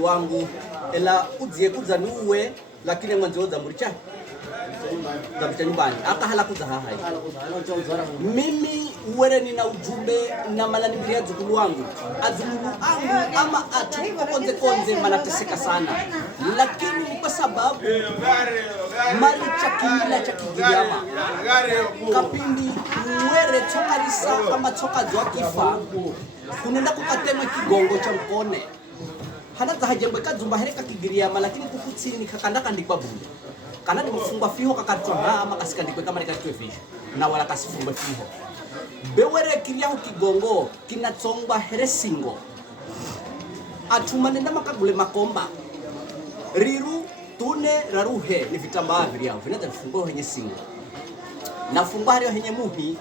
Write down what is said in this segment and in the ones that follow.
mzukulu wangu ela udziye kudza nuwe lakini mwanzo za muricha za nyumbani akahala kudza hahai mimi uwere nina ujumbe na malani biria mzukulu wangu azukulu angu ama atu konze manateseka sana lakini ni kwa sababu mali cha kimila cha Kigiriama kapindi uwere tokarisa ama toka zwa kifa kunenda kukatema kigongo cha mkone hana zahajengwe kadzumba hereka Kigiriama lakini kukutsini kakandaka ndikwa bunde kana ndimufungwa fiho kakatwa ama kasikandikwe kama rekatwe fiho na wala kasifungwe fiho bewere kiriaho kigongo kinatsongwa heresingo atumane na makagule makomba riru tune raruhe ni vitambaa viliao vinaweza vifungwa henye singo na fungwa hario henye muhi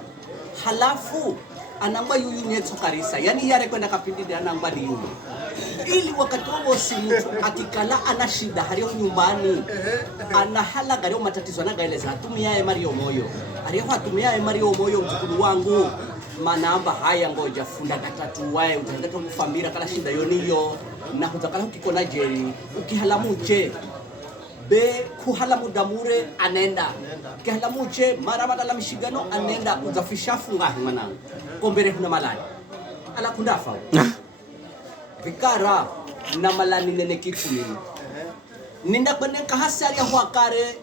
halafu anangwa yuyu nyeto karisa yani yare kwenda kapindi anangwa ni yuyu ili wakati wao si mtu akikala ana shida hario nyumbani ana hala gario matatizo anagaeleza atumia ya Mario Moyo atumia ya Mario Moyo mzukulu wangu manamba haya ngoja funda katatu wae utaenda kumfambira kala shida yoniyo na kutakala ukikona jeri ukihalamuche be kuhala mudamure anenda kihalamuche mara badala mishigano anenda uzafisha funga mwanangu kombere kuna malani ala kundafa vikara na malani nene kitu nini ninda kwene kahasari ya huakare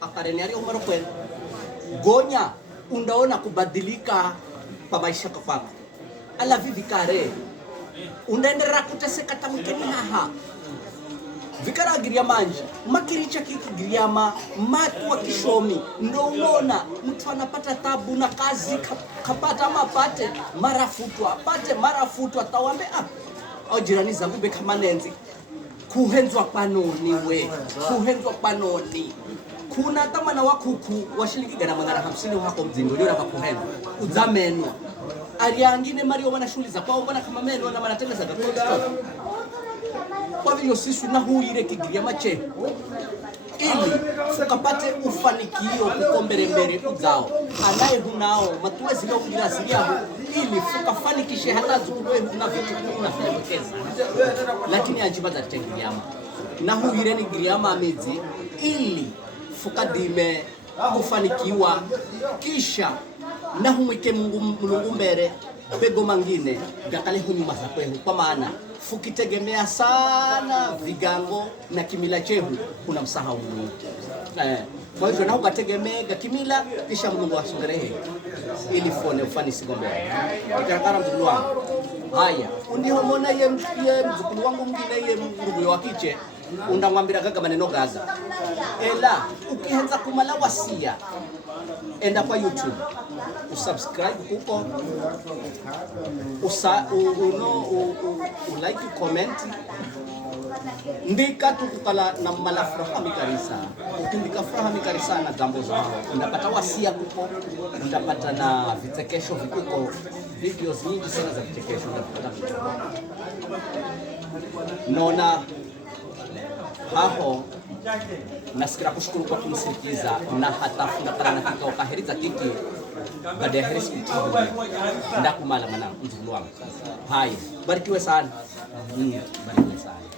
akare ni ari umaro kwene gonya undaona kubadilika pa maisha kwako ala vivikare undaendera kuteseka tamkeni haha vikara Giriamanji makiricha Kigiriama matu wa kishomi ndo unaona mtu anapata tabu na kazi kapata mapate marafutwa tawambe au jirani zangu beka manenzi kuhenzwa panoni kuhenzwa panoni kuna tamana wakuku washilingi gana mangana 50 wako mzindo leo kuhenza uzamenwa aliangine Mario wana shughuli za kwao bwana kama meno na manatengeneza gakosto kwa vile sisi na huire Kigiriama che ili ukapate ufanikio kukombere mbere uzao anaye hunao matuwe zile ungira ziliaho ili ukafanikishe hata zuluwe na vitu unafanyekeza lakini anjibaza Kigiriama na huire ni Giriama amezi ili fukadime kufanikiwa kisha na humwike Mungu mbere bego mangine gakale hunyuma za kwehu kwa maana fukitegemea sana vigango na kimila chehu kuna msahau Mungu kwa hivyo na ukategemea kimila kisha Mungu asungerehe ili fone ufanisi gombe ikarakara mzukulu wangu haya undiho mona ye mzukulu wangu mwingine ye ndugu wakiche undamwambira gaga maneno gaga ela ukianza kumala wasia enda kwa YouTube usubscribe huko like comment ndika tukala na mala furaha mikarisa ukindika furaha mikarisa na jambo zao ndapata wasia huko ndapata na vichekesho huko videos nyingi sana za vichekesho ndapata nona hapo nasikira kushukuru kwa kumsirikiza na hata funga na kikao kaheriza kiki baada ya herisi kutibu ndakumala mwana mzulu wangu hai barikiwe sana barikiwe sana.